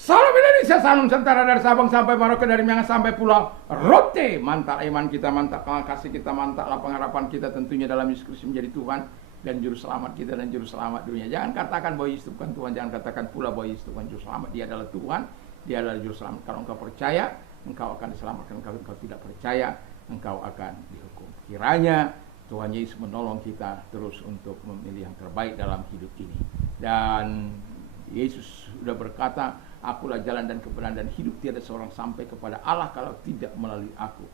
Salam Indonesia, salam Nusantara dari Sabang sampai Merauke, dari Miangas sampai Pulau Rote. Mantap iman kita, mantap kasih kita, mantaplah pengharapan kita tentunya dalam Yesus Kristus menjadi Tuhan dan Juru Selamat kita dan Juru Selamat dunia. Jangan katakan bahwa Yesus bukan Tuhan, jangan katakan pula bahwa Yesus bukan Juru Selamat. Dia adalah Tuhan, Dia adalah Juru Selamat. Kalau engkau percaya, engkau akan diselamatkan. Kalau engkau tidak percaya, engkau akan dihukum. Kiranya Tuhan Yesus menolong kita terus untuk memilih yang terbaik dalam hidup ini. Dan Yesus sudah berkata, akulah jalan dan kebenaran dan hidup, tiada seorang sampai kepada Allah kalau tidak melalui aku.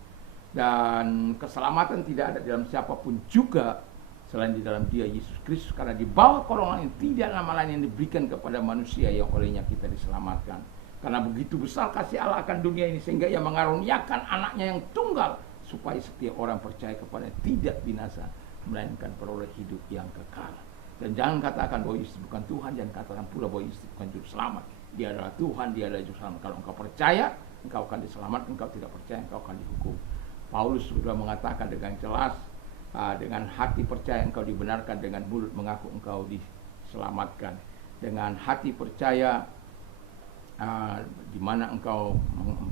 Dan keselamatan tidak ada dalam siapapun juga selain di dalam Dia Yesus Kristus, karena di bawah kolongan ini tidak nama lain yang diberikan kepada manusia yang olehnya kita diselamatkan. Karena begitu besar kasih Allah akan dunia ini sehingga Ia mengaruniakan anaknya yang tunggal, supaya setiap orang percaya kepada tidak binasa melainkan peroleh hidup yang kekal. Dan jangan katakan bahwa Yesus bukan Tuhan, jangan katakan pula bahwa Yesus bukan Juru Selamat. Dia adalah Tuhan, Dia adalah Juru Selamat. Kalau engkau percaya, engkau akan diselamatkan. Engkau tidak percaya, engkau akan dihukum. Paulus sudah mengatakan dengan jelas, dengan hati percaya engkau dibenarkan, dengan mulut mengaku engkau diselamatkan. Dengan hati percaya, di mana engkau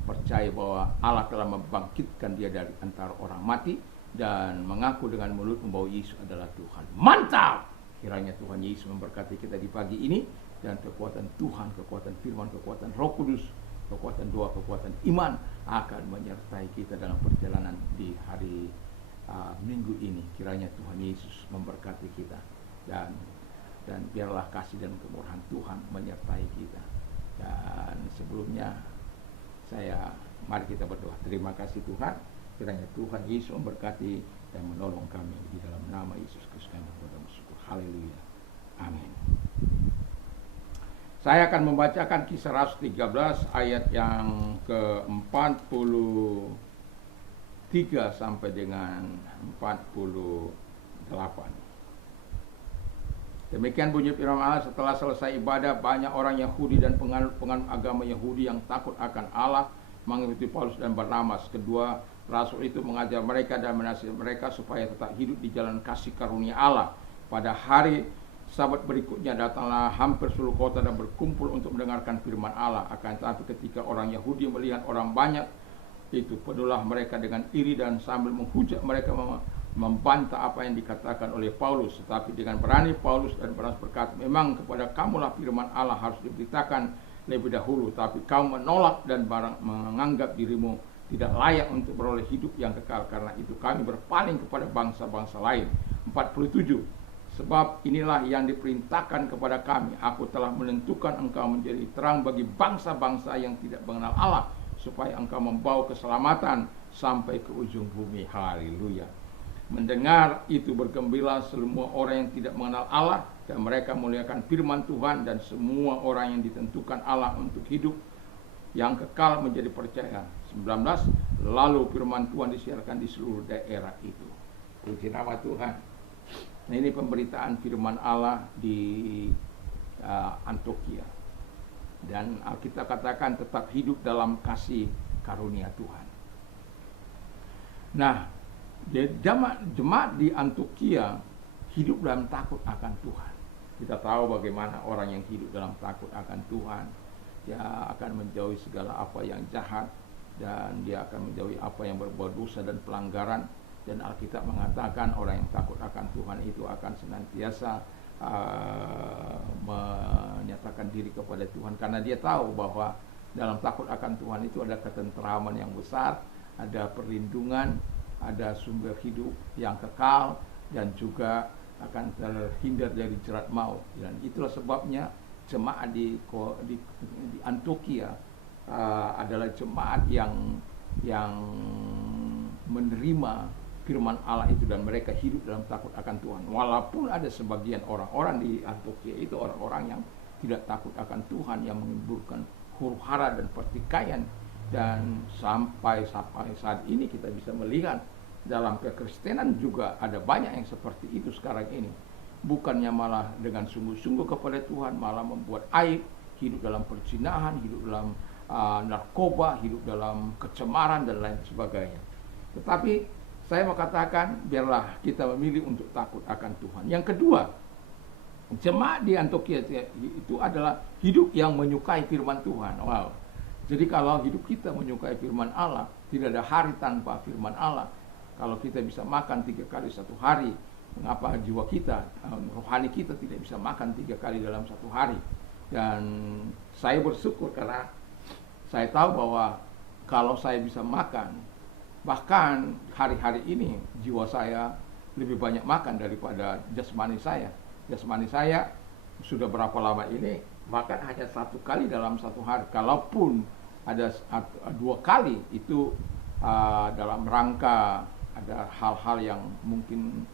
percaya bahwa Allah telah membangkitkan Dia dari antara orang mati, dan mengaku dengan mulut bahwa Yesus adalah Tuhan. Mantap! Kiranya Tuhan Yesus memberkati kita di pagi ini, dan kekuatan Tuhan, kekuatan firman, kekuatan Roh Kudus, kekuatan doa, kekuatan iman akan menyertai kita dalam perjalanan di hari Minggu ini. Kiranya Tuhan Yesus memberkati kita, dan biarlah kasih dan kemurahan Tuhan menyertai kita. Dan sebelumnya mari kita berdoa. Terima kasih Tuhan, kiranya Tuhan Yesus memberkati dan menolong kami. Di dalam nama Yesus Kristus kami berdoa. Haleluya. Amin. Saya akan membacakan Kisah Rasul 13 ayat yang ke-43 sampai dengan 48. Demikian bunyi firman Allah, setelah selesai ibadah, banyak orang Yahudi dan penganut agama Yahudi yang takut akan Allah mengikuti Paulus dan Barnabas. Kedua rasul itu mengajar mereka dan menasihati mereka supaya tetap hidup di jalan kasih karunia Allah. Pada hari Sabat berikutnya datanglah hampir seluruh kota dan berkumpul untuk mendengarkan firman Allah. Akan tetapi ketika orang Yahudi melihat orang banyak itu, penuhlah mereka dengan iri dan sambil menghujat mereka membantah apa yang dikatakan oleh Paulus. Tetapi dengan berani Paulus dan Barnabas berkata, memang kepada kamulah firman Allah harus diberitakan lebih dahulu, tapi kamu menolak dan menganggap dirimu tidak layak untuk beroleh hidup yang kekal. Karena itu kami berpaling kepada bangsa-bangsa lain. 47. Sebab inilah yang diperintahkan kepada kami, aku telah menentukan engkau menjadi terang bagi bangsa-bangsa yang tidak mengenal Allah, supaya engkau membawa keselamatan sampai ke ujung bumi. Haleluya. Mendengar itu bergembira semua orang yang tidak mengenal Allah, dan mereka memuliakan firman Tuhan, dan semua orang yang ditentukan Allah untuk hidup yang kekal menjadi percaya. 19. Lalu firman Tuhan disiarkan di seluruh daerah itu. Puji nama Tuhan. Nah, ini pemberitaan firman Allah di Antioquia. Dan Alkitab katakan tetap hidup dalam kasih karunia Tuhan. Nah, jemaat di Antioquia hidup dalam takut akan Tuhan. Kita tahu bagaimana orang yang hidup dalam takut akan Tuhan, dia akan menjauhi segala apa yang jahat, dan dia akan menjauhi apa yang berbau dosa dan pelanggaran. Dan Alkitab mengatakan orang yang takut akan Tuhan itu akan senantiasa menyatakan diri kepada Tuhan, karena dia tahu bahwa dalam takut akan Tuhan itu ada ketenteraman yang besar, ada perlindungan, ada sumber hidup yang kekal, dan juga akan terhindar dari jerat maut. Dan itulah sebabnya jemaat di Antioquia adalah jemaat yang menerima firman Allah itu, dan mereka hidup dalam takut akan Tuhan. Walaupun ada sebagian orang-orang di Antioquia itu orang-orang yang tidak takut akan Tuhan, yang menimbulkan huru-hara dan pertikaian. Dan sampai saat ini kita bisa melihat dalam kekristenan juga ada banyak yang seperti itu sekarang ini. Bukannya malah dengan sungguh-sungguh kepada Tuhan, malah membuat aib, hidup dalam perzinahan, hidup dalam narkoba, hidup dalam kecemaran dan lain sebagainya. Tetapi saya mau katakan, biarlah kita memilih untuk takut akan Tuhan. Yang kedua, Jemaat di Antioquia itu adalah hidup yang menyukai firman Tuhan. Wow. Jadi kalau hidup kita menyukai firman Allah, tidak ada hari tanpa firman Allah. Kalau kita bisa makan 3 kali satu hari, mengapa jiwa kita, rohani kita tidak bisa makan 3 kali dalam satu hari? Dan saya bersyukur karena saya tahu bahwa kalau saya bisa makan, bahkan hari-hari ini jiwa saya lebih banyak makan daripada jasmani saya. Jasmani saya sudah berapa lama ini makan hanya 1 kali dalam satu hari. Kalaupun ada 2 kali itu dalam rangka ada hal-hal yang mungkin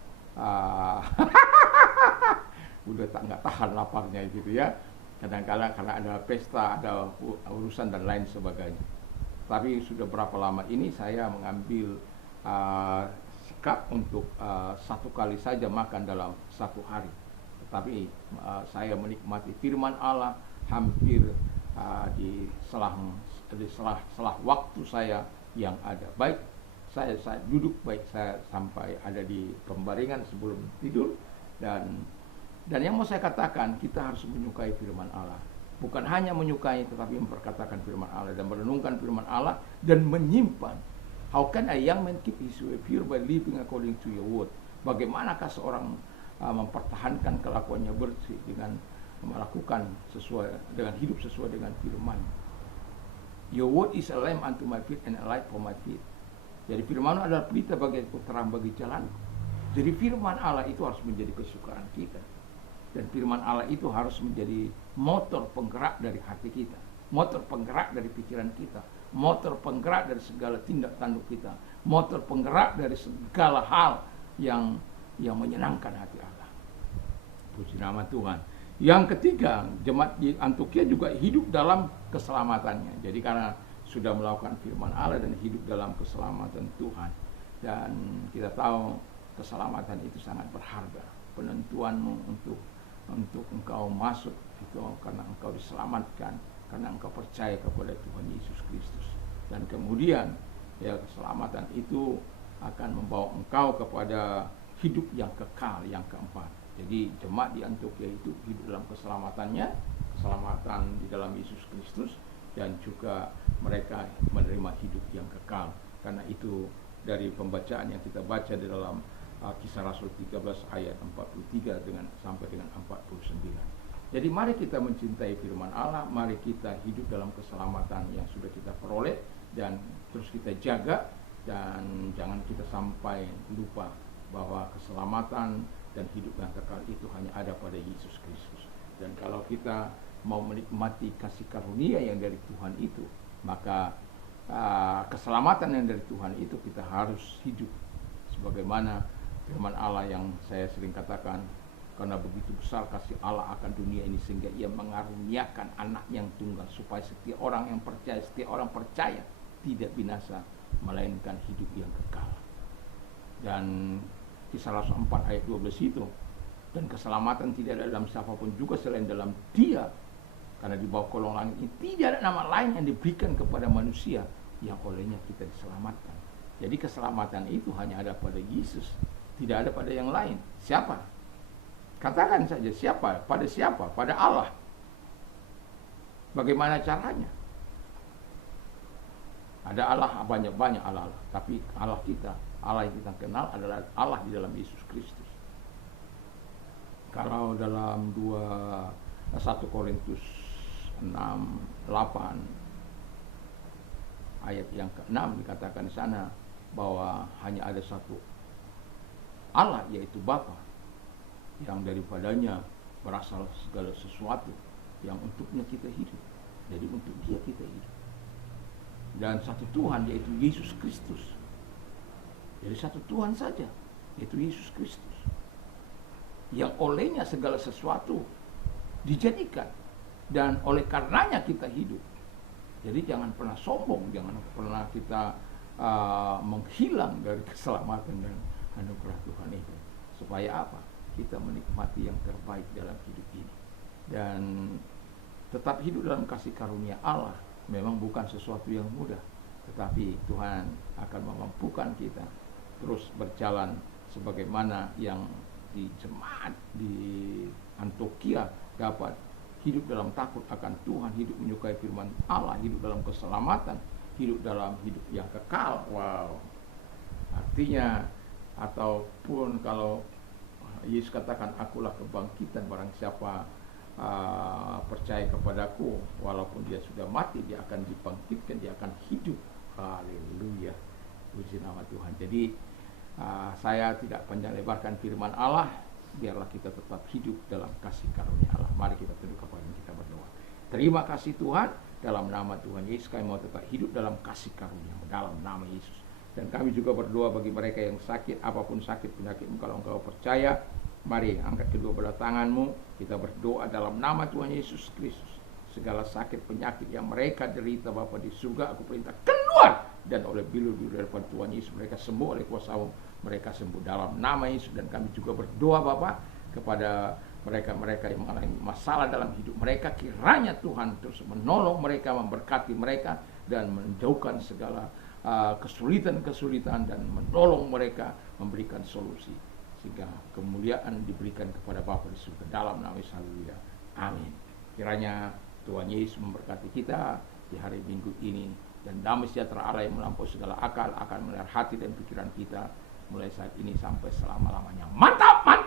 udah nggak tahan laparnya gitu ya. Kadang-kadang karena ada pesta, ada urusan dan lain sebagainya. Tapi sudah berapa lama ini saya mengambil sikap untuk 1 kali saja makan dalam satu hari. Tetapi saya menikmati firman Allah hampir di selah waktu saya yang ada. Baik saya duduk, baik saya sampai ada di pembaringan sebelum tidur. Dan yang mau saya katakan, kita harus menyukai firman Allah. Bukan hanya menyukai, tetapi memperkatakan firman Allah dan merenungkan firman Allah dan menyimpan. How can a young man keep his way pure by living according to your word? Bagaimanakah seorang mempertahankan kelakuannya bersih dengan melakukan sesuai dengan hidup sesuai dengan firman. Your word is a lamp unto my feet and a light for my feet. Jadi firman adalah pelita bagi terang bagi jalan. Jadi firman Allah itu harus menjadi kesukaan kita. Dan firman Allah itu harus menjadi motor penggerak dari hati kita, motor penggerak dari pikiran kita, motor penggerak dari segala tindak tanduk kita, motor penggerak dari segala hal yang menyenangkan hati Allah. Puji nama Tuhan. Yang ketiga, jemaat di Antioquia juga hidup dalam keselamatannya. Jadi karena sudah melakukan firman Allah dan hidup dalam keselamatan Tuhan. Dan kita tahu keselamatan itu sangat berharga. Penentuanmu untuk engkau masuk itu karena engkau diselamatkan, karena engkau percaya kepada Tuhan Yesus Kristus. Dan kemudian ya keselamatan itu akan membawa engkau kepada hidup yang kekal yang keempat. Jadi jemaat di Antioquia itu hidup dalam keselamatannya, keselamatan di dalam Yesus Kristus, dan juga mereka menerima hidup yang kekal. Karena itu dari pembacaan yang kita baca di dalam Kisah Rasul 13 ayat 43 sampai dengan 49. Jadi mari kita mencintai firman Allah, mari kita hidup dalam keselamatan yang sudah kita peroleh dan terus kita jaga, dan jangan kita sampai lupa bahwa keselamatan dan hidup yang kekal itu hanya ada pada Yesus Kristus. Dan kalau kita mau menikmati kasih karunia yang dari Tuhan itu, maka keselamatan yang dari Tuhan itu kita harus hidup sebagaimana firman Allah yang saya sering katakan, karena begitu besar kasih Allah akan dunia ini sehingga ia mengaruniakan anak yang tunggal supaya setiap orang percaya tidak binasa melainkan hidup yang kekal. Dan Kisah Rasul 4 ayat 12 itu, dan keselamatan tidak ada dalam siapapun juga selain dalam Dia, karena di bawah kolong langit ini tidak ada nama lain yang diberikan kepada manusia yang olehnya kita diselamatkan. Jadi keselamatan itu hanya ada pada Yesus, tidak ada pada yang lain. Siapa? Katakan saja siapa? Pada siapa? Pada Allah. Bagaimana caranya? Ada Allah, banyak Allah, tapi Allah yang kita kenal adalah Allah di dalam Yesus Kristus. Kalau dalam 1 Korintus 6:8 ayat yang ke-6 dikatakan di sana bahwa hanya ada satu Allah, yaitu Bapa, yang daripadanya berasal segala sesuatu, yang untuknya kita hidup. Jadi untuk Dia kita hidup. Dan satu Tuhan, yaitu Yesus Kristus. Jadi satu Tuhan saja, yaitu Yesus Kristus, yang olehnya segala sesuatu dijadikan, dan oleh karenanya kita hidup. Jadi jangan pernah sombong, jangan pernah kita menghilang dari keselamatan dan anugerah Tuhan itu. Supaya apa? Kita menikmati yang terbaik dalam hidup ini. Dan tetap hidup dalam kasih karunia Allah memang bukan sesuatu yang mudah. Tetapi Tuhan akan memampukan kita terus berjalan sebagaimana yang seperti jemaat di Antioquia dapat hidup dalam takut akan Tuhan, hidup menyukai firman Allah, hidup dalam keselamatan, hidup dalam hidup yang kekal. Wow. Artinya, ataupun kalau Yesus katakan, akulah kebangkitan, barang siapa percaya kepadaku, walaupun dia sudah mati, dia akan dibangkitkan, dia akan hidup. Haleluya, puji nama Tuhan. Jadi saya tidak panjang lebarkan firman Allah, biarlah kita tetap hidup dalam kasih karunia Allah. Mari kita tunduk kepala dan kita berdoa. Terima kasih Tuhan, dalam nama Tuhan Yesus kami mau tetap hidup dalam kasih karunia, dalam nama Yesus. Dan kami juga berdoa bagi mereka yang sakit, apapun sakit penyakitmu, kalau engkau percaya, mari angkat kedua belah tanganmu, kita berdoa dalam nama Tuhan Yesus Kristus. Segala sakit penyakit yang mereka derita Bapa di surga, aku perintah keluar, dan oleh bilur-bilur daripada Tuhan Yesus mereka sembuh, oleh kuasa mereka sembuh dalam nama Yesus. Dan kami juga berdoa Bapa kepada mereka-mereka yang mengalami masalah dalam hidup mereka, kiranya Tuhan terus menolong mereka, memberkati mereka, dan menjauhkan segala kesulitan-kesulitan, dan menolong mereka, memberikan solusi, sehingga kemuliaan diberikan kepada Bapa di surga dalam nama Yesus. Haleluya, amin. Kiranya Tuhan Yesus memberkati kita di hari Minggu ini, dan damai sejahtera Allah yang melampaui segala akal akan melihara hati dan pikiran kita mulai saat ini sampai selama-lamanya. Mantap, mantap.